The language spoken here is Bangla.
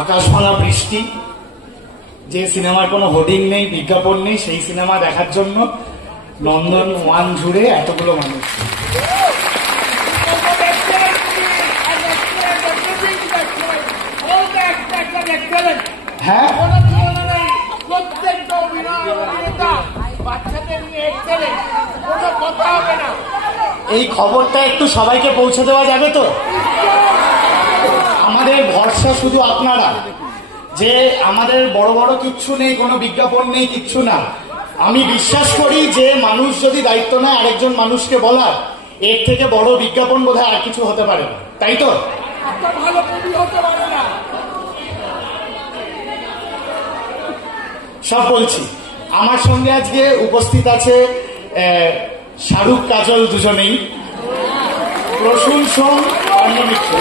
আকাশমালা বৃষ্টি, যে সিনেমার কোনো হোর্ডিং নেই, বিজ্ঞাপন নেই, সেই সিনেমা দেখার জন্য নন্দন ওয়ান জুড়ে এতগুলো মানুষ। হ্যাঁ, এই খবরটা একটু সবাইকে পৌঁছে দেওয়া যাবে তো? আমাদের ভরসা শুধু আপনারা, যে আমাদের বড় বড় কিচ্ছু নেই, কোনো বিজ্ঞাপন নেই, কিচ্ছু না। আমি বিশ্বাস করি যে মানুষ যদি দায়িত্ব নেয় আরেকজন মানুষকে বলার, এর থেকে বড় বিজ্ঞাপন বোধহয় আর কিছু হতে পারে না, তাই তো? সব বলছি। আমার সঙ্গে আজকে উপস্থিত আছে শাহরুখ কাজল দুজনেই, প্রসূন সোম, অন্য মিত্র।